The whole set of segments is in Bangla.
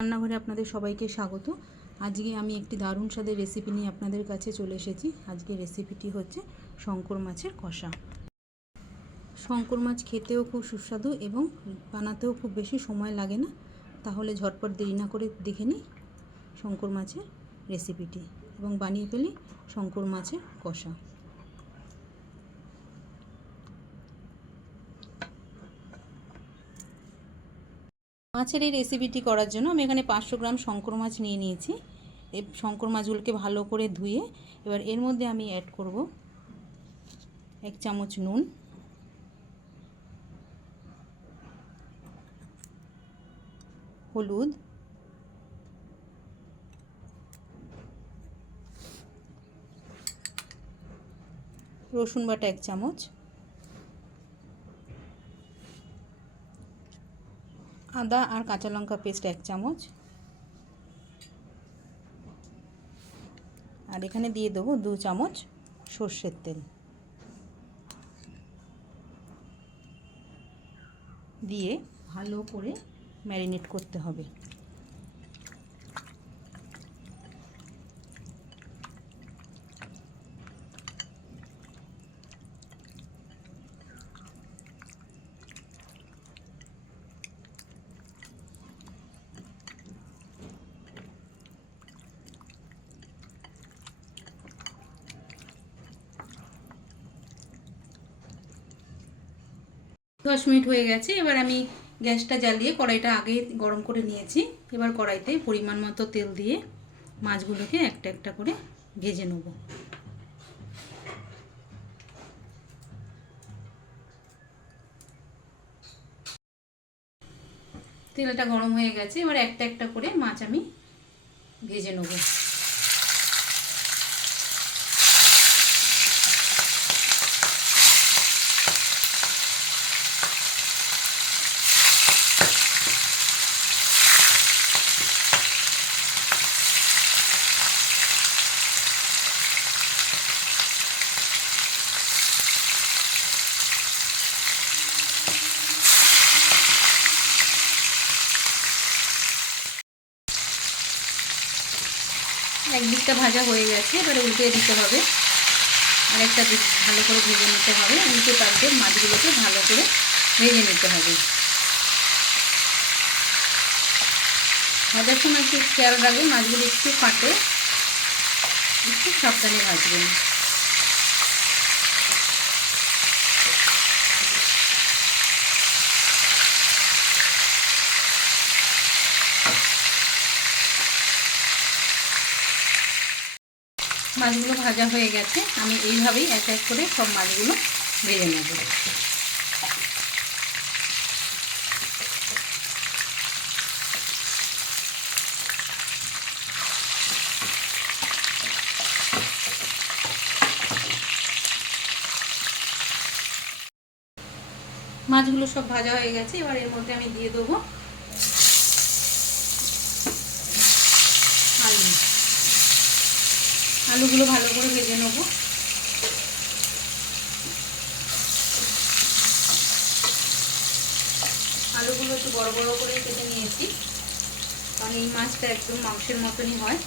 রান্নাঘরে আপনাদের সবাইকে স্বাগত। আজকে আমি একটি দারুণ স্বাদের রেসিপি নিয়ে আপনাদের কাছে চলে এসেছি। আজকে রেসিপিটি হচ্ছে শঙ্কর মাছের কষা। শঙ্কর মাছ খেতেও খুব সুস্বাদু এবং বানাতেও খুব বেশি সময় লাগে না। তাহলে ঝটপট দেরি না করে দেখে নিই শঙ্কর মাছের রেসিপিটি এবং বানিয়ে ফেলি শঙ্কর মাছের কষা। মাছের এই রেসিপিটি করার জন্য আমি এখানে 500 গ্রাম শঙ্কর মাছ নিয়ে নিয়েছি। এই শঙ্কর মাছগুলোকে ভালো করে ধুয়ে এবার এর মধ্যে আমি অ্যাড করব 1 চামচ নুন, হলুদ, রসুন বাটা 1 চামচ, আদা আর কাঁচা লঙ্কা পেস্ট 1 চামচ, আর এখানে দিয়ে দেবো 2 চামচ সর্ষের তেল। দিয়ে ভালো করে ম্যারিনেট করতে হবে। দশ মিনিট হয়ে গেছে। এবার আমি গ্যাসটা জ্বালিয়ে কড়াইটা আগে গরম করে নিয়েছি। এবার কড়াইতে পরিমাণ মতো তেল দিয়ে মাছগুলোকে একটা একটা করে ভেজে নেব। তেলটা গরম হয়ে গেছে। এবার একটা একটা করে মাছ আমি ভেজে নেব। এক দিকটা ভাজা হয়ে গেছে, এবারে উল্টে দিতে হবে। আর একটা দিক ভালো করে ভেজে নিতে হবে। উল্টে পাল্টে মাছগুলোকে ভালো করে ভেজে নিতে হবে। ভাজার সময় একটু খেয়াল রাখবেন মাছগুলো একটু ফাটে, একটু সাবধানে ভাজবেন। মাছগুলো ভাজা হয়ে গেছে। আমি এইভাবেই এক এক করে সব মাছগুলো ভেজে নেব। মাছগুলো সব ভাজা হয়ে গেছে। এবার এর মধ্যে আমি দিয়ে দেবো আলু। আলুগুলো ভালো করে ভেজে নেব। আলুগুলো একটু বড় বড় করে কেটে নিয়েছি, কারণ এই মাছটা একদম মাংসের মতনই হয়।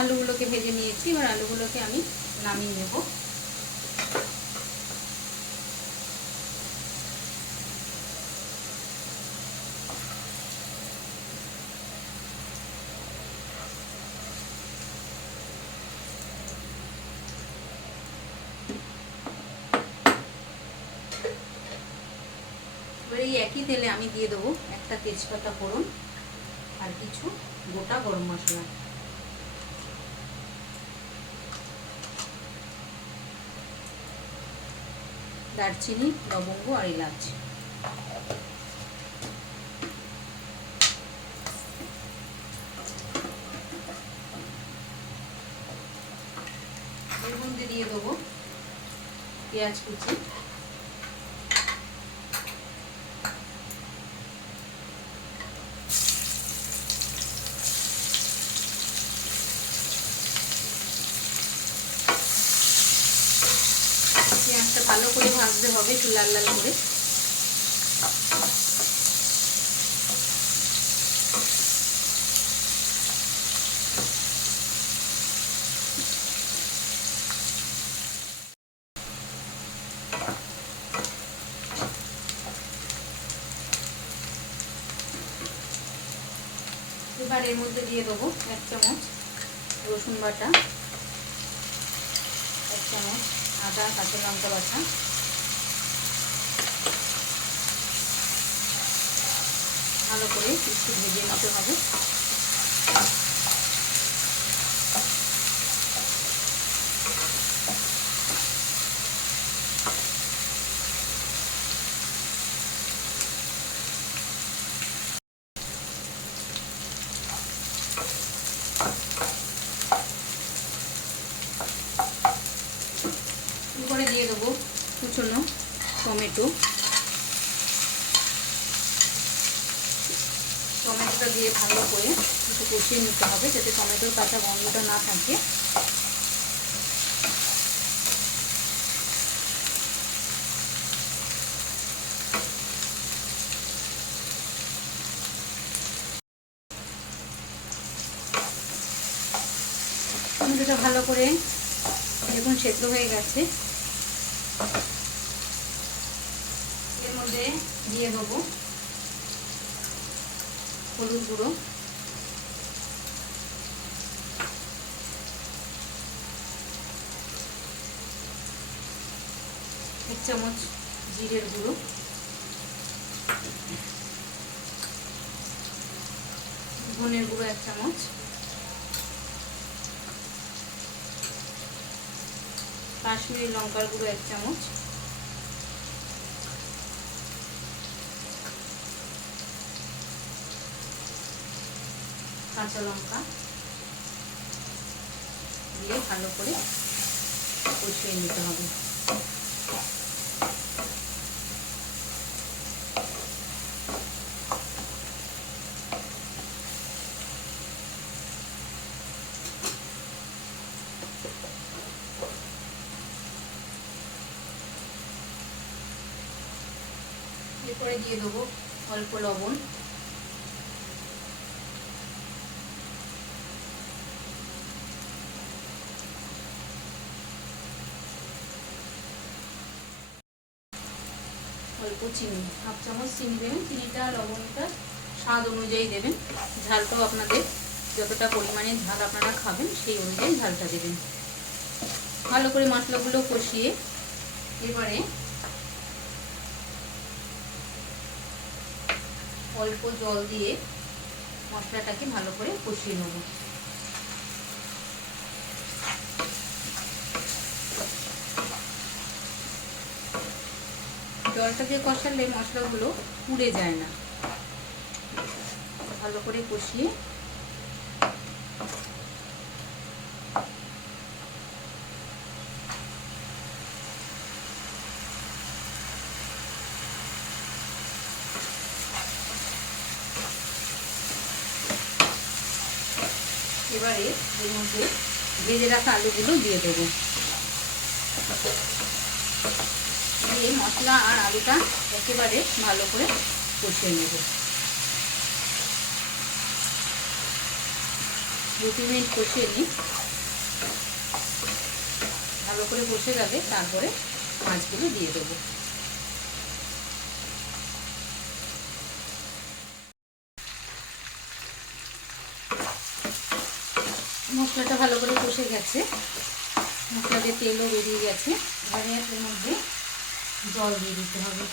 আলুগুলোকে ভেজে নিয়েছি। এবার আলুগুলোকে আমি নামিয়ে নেব। এবার এই একই তেলে আমি দিয়ে দেবো একটা তেজপাতা ফোড়ন আর কিছু গোটা গরম মশলা। দারচিনি, লবঙ্গ আর এলাচ। এর মধ্যে দিয়ে দেবো পেঁয়াজ কুচি, পেঁয়াজটা ভালো করে ভাজতে হবে একটু লাল লাল করে। এবার এর মধ্যে দিয়ে দেবো 1 চামচ রসুন বাটা, 1 চামচ আদা কাঁচা লঙ্কা বাটা, ভালো করে একটু ভেজে নিতে হবে। এরপরে দিয়ে দেবো কুচনো টমেটো, টমেটোটা দিয়ে ভালো করে একটু কষিয়ে নিতে হবে যাতে টমেটোর কাঁচা গন্ধটা না থাকে। টমেটোটা ভালো করে দেখুন সেদ্ধ হয়ে গেছে। এর মধ্যে দিয়ে দেবো হলুদ গুঁড়ো, এক চামচ জিরের গুঁড়ো, ধনের গুঁড়ো 1 চামচ, কাশ্মীরি লঙ্কার গুঁড়ো 1 চামচ, কাঁচা লঙ্কা দিয়ে ভালো করে কষিয়ে নিতে হবে। এরপরে দিয়ে দেবো অল্প লবণ, অল্প চিনি, 1/2 চামচ চিনি দেবেন। চিনিটা লবণটা স্বাদ অনুযায়ী দেবেন, ঝালটাও আপনাদের যতটা পরিমাণে ঝাল আপনারা খাবেন সেই অনুযায়ী ঝালটা দেবেন। ভালো করে মশলাগুলো কষিয়ে এবারে অল্প জল দিয়ে মশলাটাকে ভালো করে কষিয়ে নেব। জলটা দিয়ে কষালে মশলাগুলো পুড়ে যায় না। ভালো করে কষিয়ে এবারে এর মধ্যে ভেজে রাখা আলুগুলো দিয়ে দেবো। দিয়ে মশলা আর আলুটা একেবারে ভালো করে কষিয়ে নেব। 2 মিনিট কষিয়ে নিই। ভালো করে কষে যাবে, তারপরে মাছগুলো দিয়ে দেবো। মশলাটা ভালো করে কষে গেছে, মশলাতে তেলও বেরিয়ে গেছে। এবারে এর মধ্যে জল দিয়ে দিতে হবে।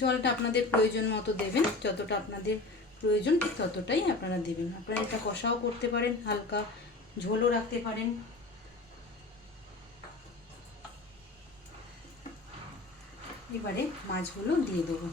জলটা আপনাদের প্রয়োজন মতো দেবেন, যতটা আপনাদের প্রয়োজন ঠিক ততটাই আপনারা দেবেন। আপনারা এটা কষাও করতে পারেন, হালকা ঝোলও রাখতে পারেন। এবারে মাছগুলো দিয়ে দেবো।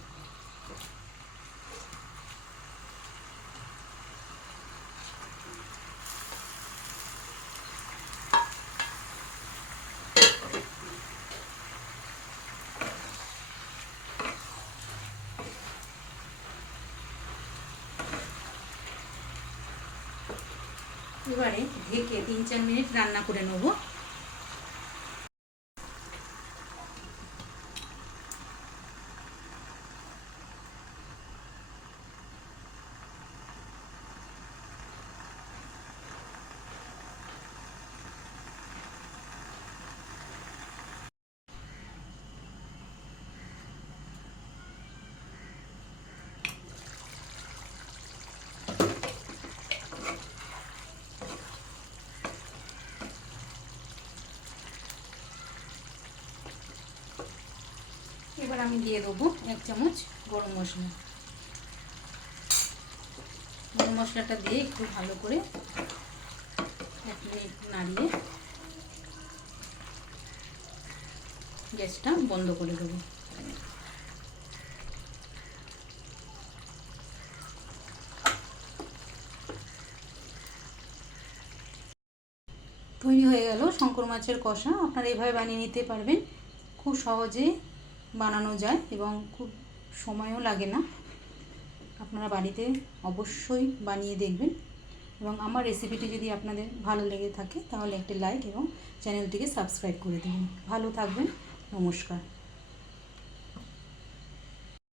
এবারে ঢেকে 3-4 মিনিট রান্না করে নেব। এবার আমি দিয়ে দেবো 1 চামচ গরম মশলা। গরম মশলাটা দিয়ে একটু ভালো করে 1 মিনিট নাড়িয়ে গ্যাসটা বন্ধ করে দেবো। তৈরি হয়ে গেল শঙ্কর মাছের কষা। আপনারা এভাবে বানিয়ে নিতে পারবেন, খুব সহজে বানানো যায় এবং খুব সময়ও লাগে না। আপনারা বাড়িতে অবশ্যই বানিয়ে দেখবেন এবং আমার রেসিপিটি যদি আপনাদের ভালো লেগে থাকে তাহলে একটি লাইক এবং চ্যানেলটিকে সাবস্ক্রাইব করে দেবেন। ভালো থাকবেন, নমস্কার।